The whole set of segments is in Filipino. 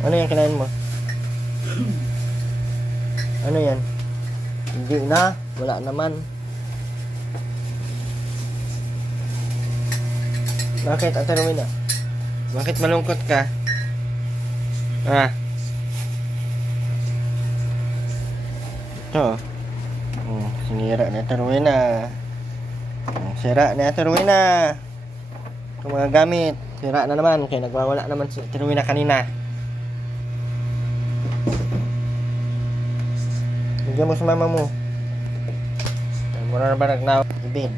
Ano yan kinain mo? Ano yan? Hindi na. Wala naman. Bakit, Ate Rowena? Bakit malungkot ka? Ah. Ito. Sinira ni Ate Rowena. Sira ni Ate Rowena. Itong mga gamit. Sira na naman. Kaya nagwawala naman si Ate Rowena kanina. Bigyan mo sa mama mo. Mura na ba nagnaw? Ibig.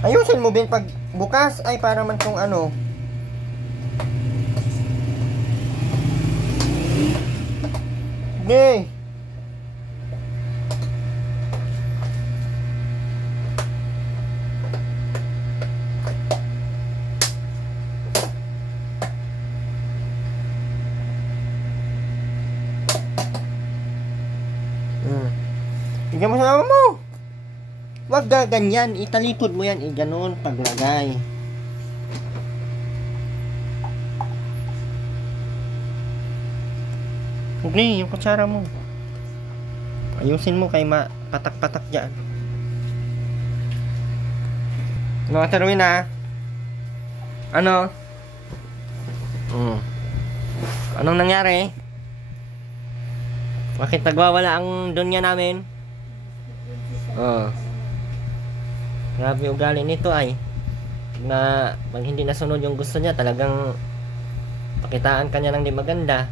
Ayusin mo bin pag bukas ay para man tong ano. Okay. Bigyan mo sa mama mo. Wag gaganyan, italikod mo yan, ganon paglagay. Okay, yung kutsara mo. Ayusin mo kay patak-patak dyan. Ano, Ate Rowena? Ano? Anong nangyari? Bakit nagwawala ang dunya namin? Grabe ugali nito ay. Na pag hindi nasunod yung gusto niya, talagang pakitaan kanya ng di maganda.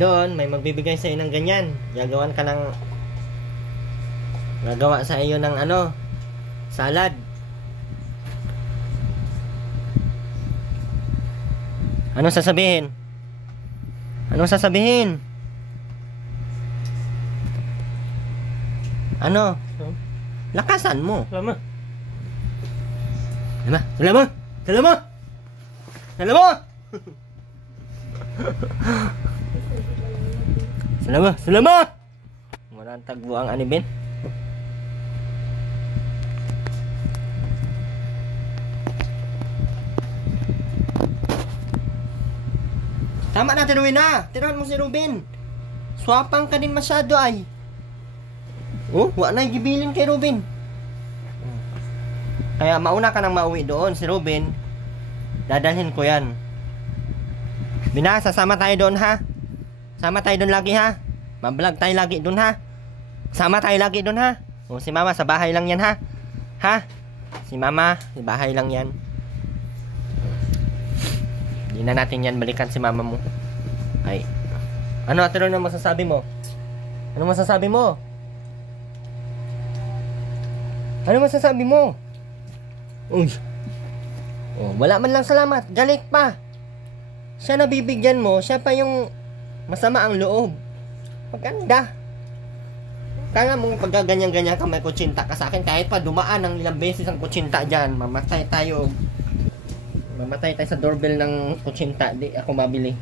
Doon may magbibigay sa iyo ng ganyan. Gagawa sa iyo ng ano, salad. Anong sasabihin? Anong sasabihin? Ano? Lakasan mo. Salama. Salama. Salama. Salama. Salama. Salama. Walang tagbo ang anibin. Tama na, tiruin na. Tirahan mo si Ruben. Swapang ka din masyado ay. Wala na gibilin kay Ruben. Kaya mauna ka nang mauwi doon. Si Ruben, dadalhin ko yan. Bina, sasama tayo doon ha. Sama tayo doon lagi ha. Mablog tayo lagi doon ha. Sama tayo lagi doon ha. Si mama sa bahay lang yan ha. Ha? Si mama, sa bahay lang yan. Hindi na natin yan balikan si mama mo. Ay. Ano, Ate Rowena, masasabi mo? Ano masasabi mo? Ano masasabi mo? Uy. Wala man lang salamat. Galit pa. Siya nabibigyan mo. Siya pa yung masama ang loob. Maganda. Kaya mong pagkaganyan-ganyan ka may kutsinta ka sa akin. Kahit pa dumaan ng ilang beses ang kutsinta dyan. Mamatay tayo. Mamatay tayo sa doorbell ng kutsinta. Di ako mabili.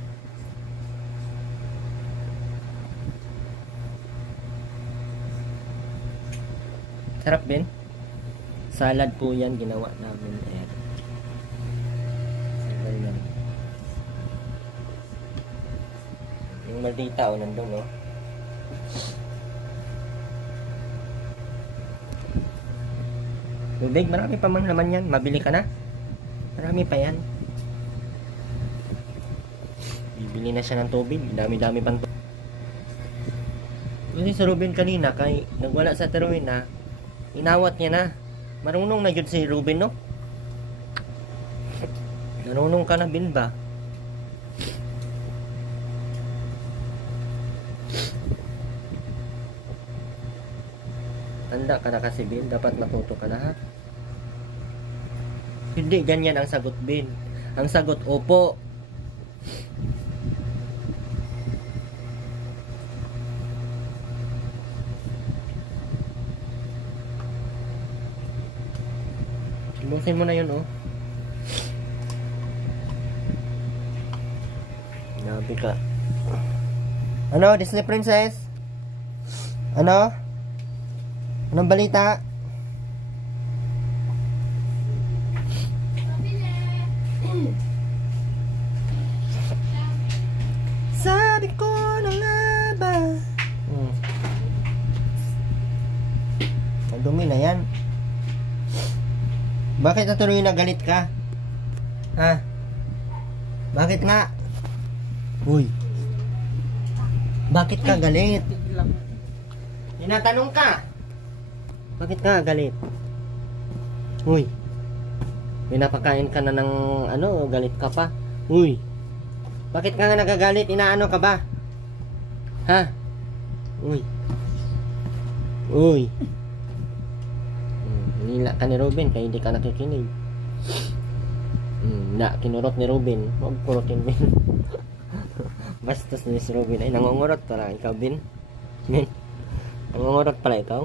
Sarap din. Salad po yan. Ginawa namin. Ayan. Ayan. Yung maldita o nandun o. Tubig. Marami pa mang naman yan. Mabili ka na. Marami pa yan. Bibili na siya ng tubig. Dami-dami pang tubig. Kasi sa Ruben kanina, kay nagwala sa Ate Rowena, inawat niya na. Marunong na yun si Ruben, no? Marunong ka na, Bin ba? Tanda ka na kasi, Bin. Dapat matuto ka na, ha? Hindi ganyan ang sagot, Bin. Ang sagot, opo. Simusin mo na yun, oh. Grabe ka. Ano, Disney Princess? Ano? Anong balita? Sabi ko na nga ba? Ang dumi na yan. Bakit natuloy na galit ka? Ha? Bakit nga? Uy. Bakit ka galit? Tinatanong ka. Bakit ka galit? Uy. Pinapakain ka na ng ano, galit ka pa. Uy. Bakit ka nga nagagalit? Inaano ka ba? Ha? Uy. Uy. Nila ka ni Ruben kaya hindi ka nakikinig. Na, kinurot ni Ruben. Huwag kurotin, Ben. Bastos ni si Ruben. Ay, nangungurot pala ikaw, Ben. Ben. Nangungurot pala ikaw.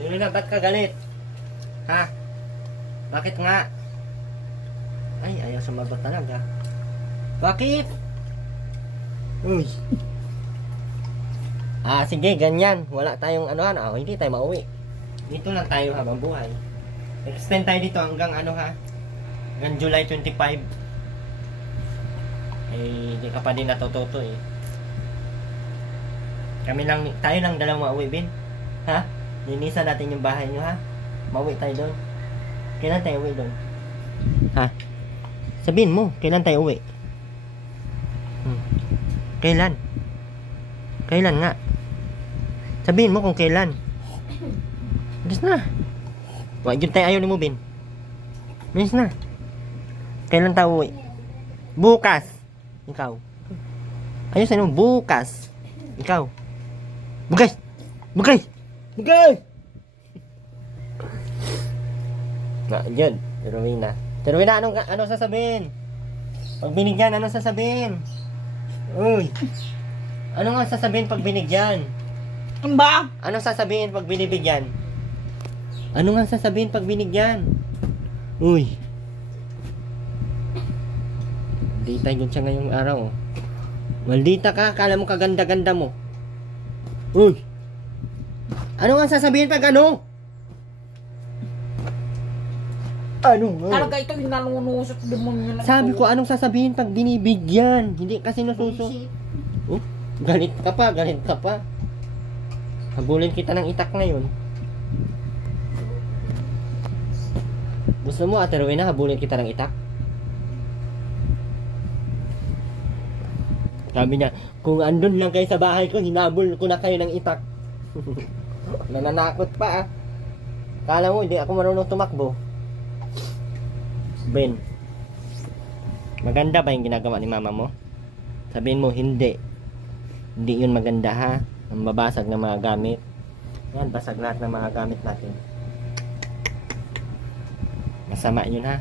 Yun na, ba't ka galit? Ha? Bakit nga? Ay, ayaw sumagot talaga. Bakit? Uy. Sige, ganyan. Wala tayong hindi tayo mauwi. Dito lang tayo habang buhay. Extend tayo dito hanggang hanggang July 25. Hindi ka pa din natututo eh. Tayo lang dalawang mauwi, Ben. Ha? Linisan natin yung bahay nyo, ha? Mauwi tayo doon. Kailan tayo uwi doon? Ha? Sabihin mo, kailan tayo uwi? Kailan? Kailan nga? Sabihin mo kung kailan. Bilis na. Wag yun tayo ayaw ni mo, Ben. Bilis na. Kailan tayo uwi? Bukas. Ikaw. Ayusin mo, bukas. Ikaw. Bugay! Bugay! Bugay! Yun. Terwina, anong sasabihin? Pag binigyan, anong sasabihin? Uy! Ano nga sasabihin pag binigyan? Ano ba? Anong sasabihin pag binibigyan? Ano nga sasabihin pag binigyan? Uy! Maldita yun siya ngayong araw. Oh. Maldita ka, kala mo kaganda-ganda mo. Uy! Ano nga sasabihin pag ano? Ano nga? Talaga ito yung nanunusot demonyo na Sabi ito. ko, anong sasabihin pag binibigyan? Hindi kasi nasuso. Oh, galit ka pa, galit ka pa. Habulin kita ng itak ngayon. Gusto mo, Ate Rowena, habulin kita ng itak? Sabi niya, kung andun lang kayo sa bahay ko, hinabol ko na kayo ng itak. Nananakot pa ah. Kala mo, hindi ako marunong tumakbo. Ben, maganda ba yung ginagawa ni mama mo? Sabihin mo, hindi. Hindi yun maganda ha. Ang babasag ng mga gamit. Yan, basag lahat ng mga gamit natin. Masama yun ha.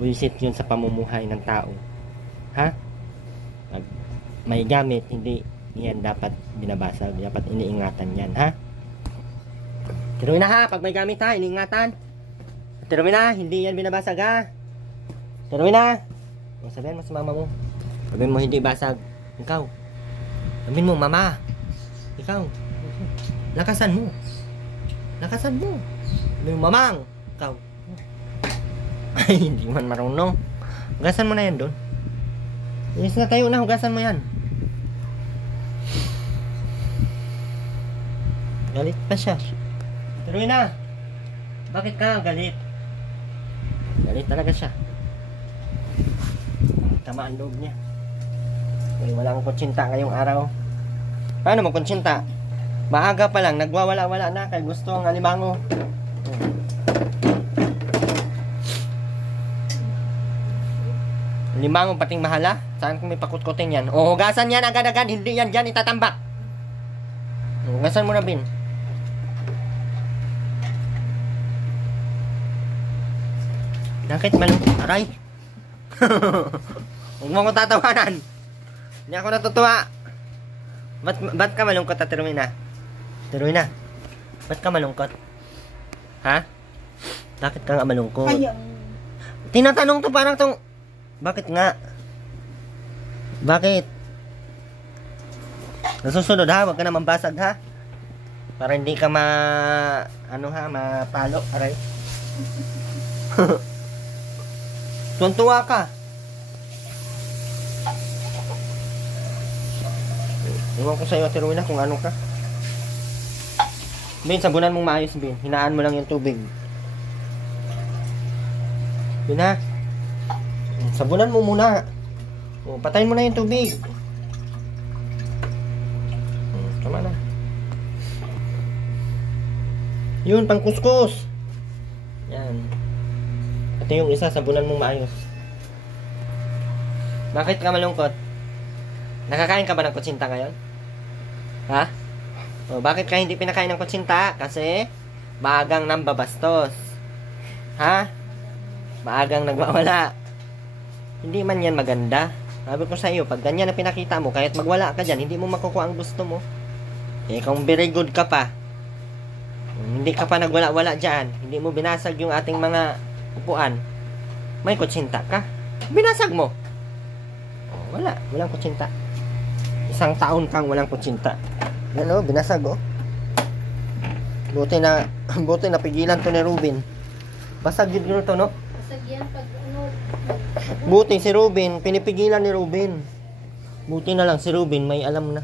Buisit yun sa pamumuhay ng tao. Ha? May gamit, hindi yan dapat binabasag. Dapat iniingatan yan ha. Tiruin na ha, pag may gamit ha, iniingatan. Tiruin na, hindi yan binabasag ha. Tiruin na. Sabihin mo sa mama mo. Sabihin mo hindi basag. Ikaw. Sabihin mo, mama. Ikaw. Lakasan mo. Lakasan mo. Sabihin mo, mamang. Ikaw. Ay, hindi man marunong. Hugasan mo na yan doon. Inis na tayo na, hugasan mo yan. Galit pa siya. Tiruin na. Bakit ka galit? Galit talaga siya. Tama ang loob niya. Ay, wala akong kutsinta ngayong araw. Paano mo kutsinta? Maaga pa lang, nagwawala-wala na kay gusto ang alimango. Alimango pating mahala. Saan kung may pakutkuting yan? O, hugasan yan agad-agad. Hindi yan dyan itatambak. Hugasan mo na, Bin. Bakit malungkot? Aray! Huwag mo akong tatawanan. Hindi ako natutuwa. Ba't ka malungkot, Ate Rowena? Ate Rowena, ba't ka malungkot? Ha? Bakit ka nga malungkot? Ay, Tinatanong to parang tong... Bakit nga? Bakit? Nasusunod ha, huwag ka na mambasag ha. Para hindi ka mapalo, aray. Tuwan-tuwa ka. Iwan ko sa'yo, Ate Rowena, kung ano ka. Bin, sabunan mong maayos, Bin. Hinaan mo lang yung tubig. Bin, ha? Sabunan mo muna. O, patayin mo na yung tubig. Tama na. Yun, pangkuskus. Yan. Ito yung isa, sabunan mong maayos. Bakit ka malungkot? Nakakain ka ba ng kutsinta ngayon? Ha? O, bakit ka hindi pinakain ng kutsinta? Kasi maagang nambabastos. Ha? Maagang nagwawala. Hindi man yan maganda. Sabi ko sa iyo, pag ganyan na pinakita mo, kahit magwala ka dyan, hindi mo makukuha ang gusto mo. Eh, kung very good ka pa, hindi ka pa nagwala-wala dyan, hindi mo binasag yung ating mga upuan, may kutsinta ka. Binasag mo. O, walang kutsinta. Isang taon kang walang kutsinta. Yan o, binasag o. Buti na pigilan to ni Ruben. Basag yun to, no? Basag yan pag ano. Buti si Ruben, pinipigilan ni Ruben. Buti na lang si Ruben, may alam na.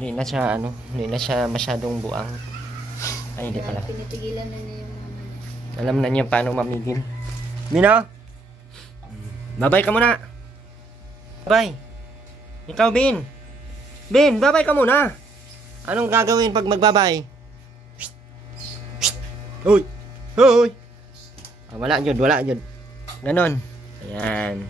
Hindi na siya masyadong buang. Ay, hindi pala. Pinipigilan na niya yung mama niya. Alam na niya paano mamigil. Mino? Babay ka muna. Bye. Ikaw, Bin. Bin, babay ka muna. Anong gagawin pag magbabay? Psst. Psst. Hoy. Hoy. Wala yun. Ganon. Ayan.